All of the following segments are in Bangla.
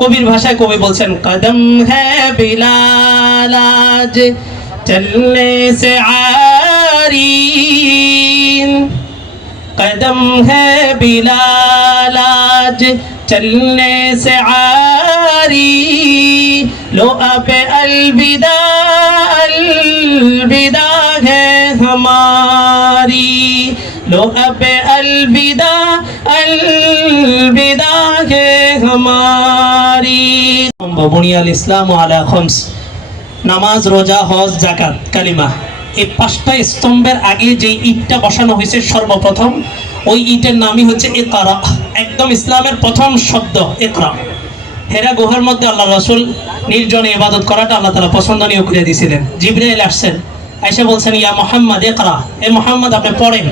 কবির ভাষায় কবি বলছেন কদম হ্যায় বিলাল আজ চলনে সে আরি, कदम है बिलाल आज चलने से आरी, लो अब अलविदा अलविदा है हमारी, लो अब अलविदा अलविदा है हमारी। बुनियाल इस्लाम अला खम्स, নামাজ, রোজা, হজ, যাকাত, কালিমা, এই পাঁচটা স্তম্ভের আগে যে ইটটা বসানো হয়েছে সর্বপ্রথম, ওই ইটের নামই হচ্ছে ইকরা। একদম ইসলামের প্রথম শব্দ ইকরা। হেরা গুহার মধ্যে আল্লাহ রাসূল নির্জনে ইবাদত করাটা আল্লাহ তাআলা পছন্দনীয় করে দিয়েছিলেন। জিবরাইল আসছেন, এসে বলছেন ইয়া মুহাম্মদ ইকরা, এ মুহাম্মদ আপনি পড়েন।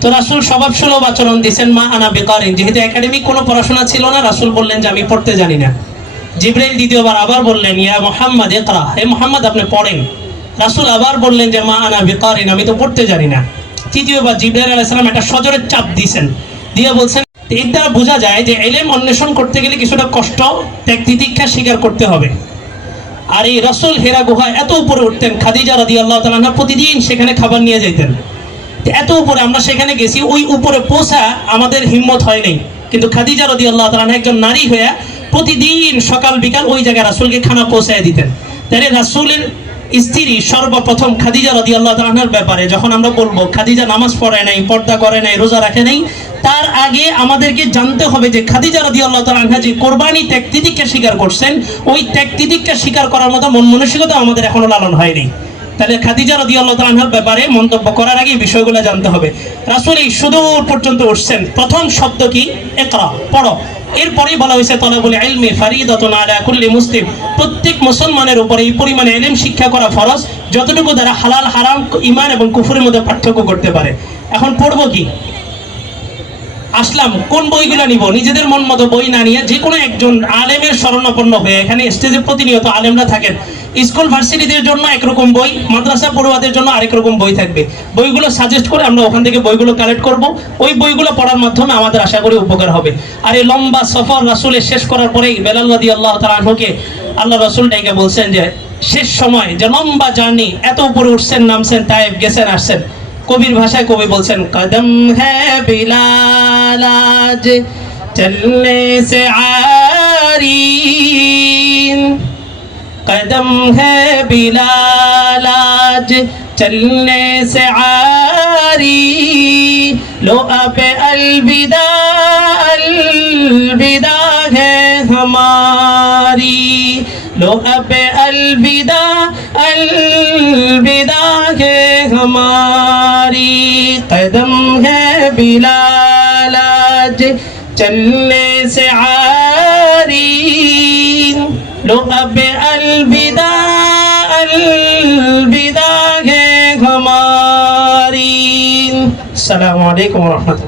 তো রাসূল স্বভাব সুলভ আচরণ দিয়েছেন, মা আনা বিকারিন, যেহেতু একাডেমিক কোনো পড়াশোনা ছিল না, রাসূল বললেন যে আমি পড়তে জানি না। জিবরাইল দ্বিতীয়বার আবার বললেন ইয়া মুহাম্মদ ইকরা, হে মুহাম্মদ আপনি পড়েন। রাসূল আবার বললেন যে মা আনা বিকারিন, আমি তো পড়তে জানি না। তৃতীয়বার জিবরাইল আলাইহিস সালাম একটা সজোরে চাপ দিয়েছেন, দিয়ে বলছেন এর দ্বারা বোঝা যায় যে ইলম অন্বেষণ করতে গেলে কিছুটা কষ্ট, ত্যাগ তিতিক্ষা স্বীকার করতে হবে। আর এই রাসূল হেরা গুহায় এত উপরে উঠতেন, খাদিজা রাদিয়াল্লাহু তাআলা আনহা প্রতিদিন সেখানে খাবার নিয়ে যাইতেন। এত উপরে আমরা সেখানে গেছি, ওই উপরে পৌঁছা আমাদের হিম্মত হয় নাই, কিন্তু খাদিজা রাদিয়াল্লাহু তাআলা আনহা একজন নারী হয়ে প্রতিদিন সকাল বিকাল ওই জায়গায় রাসূলকে খানা পৌঁছায় দিতেন। তাহলে রাসূলের স্ত্রী সর্বপ্রথম খাদিজা রাদিয়াল্লাহু তাআলা আনহার ব্যাপারে যখন আমরা বলবো খাদিজা নামাজ পড়ে নাই, পর্দা করে নাই, রোজা রাখে নাই, তার আগে আমাদেরকে জানতে হবে যে খাদিজা রাদিয়াল্লাহু তাআলা আনহা যে কোরবানি ত্যাগ তিতিক্ষা স্বীকার করছেন, ওই ত্যাগ তিতিক্ষা স্বীকার করার মতো মন মানসিকতা আমাদের এখনো লালন হয়নি। তাহলে খাদিজা রাদিয়াল্লাহু তাআলা আনহার ব্যাপারে মন্তব্য করার আগে এই বিষয়গুলো জানতে হবে। রাসূল এই সুদূর পর্যন্ত উঠছেন, প্রথম শব্দ কি? ইকরা, পড়ো। এরপরেই বলা হয়েছে তলাবুল ইলমি ফারিদাতুন আলা কুল্লি মুসলিম, প্রত্যেক মুসলমানের উপরে এই পরিমাণে ইলম শিক্ষা করা ফরজ যতটুকু দ্বারা হালাল হারাম, ঈমান এবং কুফরের মধ্যে পার্থক্য করতে পারে। এখন পড়বো কি? আসলাম, কোন বইগুলো নিব? নিজেদের মন মতো বই না নিয়ে যে কোনো একজন আলেমের শরণাপন্ন হয়ে, এখানে স্টেজে প্রতিনিয়ত আলেমরা থাকেন, স্কুল ভার্সিটিদের জন্য একরকম বই, মাদ্রাসা পড়ুয়াদের জন্য আরেক রকম বই থাকবে। বইগুলো সাজেস্ট করে আমরা ওখান থেকে বইগুলো কালেক্ট করব। ওই বইগুলো পড়ার মাধ্যমে আমাদের আশা করি উপকার হবে। আর এই লম্বা সফর রাসূলের শেষ করার পরেই বেলাল রাদিয়াল্লাহু তাআলা আনহুকে আল্লাহ রাসূল ডেকে বলছেন যে শেষ সময় যে লম্বা জার্নি, এত উপরে উঠছেন, নামছেন, তায়েফ গেছেন, আসছেন, কবির ভাষায় কবি বলছেন কদম হ্যায় বিলাল আজ চলনে সে আরি, कदम है बिलाल आज चलने से आरी, लो अब अलविदा अलविदा है हमारी, लो अब अलविदा अलविदा है हमारी, कदम है बिलाल आज चलने से आरी, लो अब अलविदा अलविदा है हमारी। अस्सलामु अलैकुम व रहमतुल्लाह।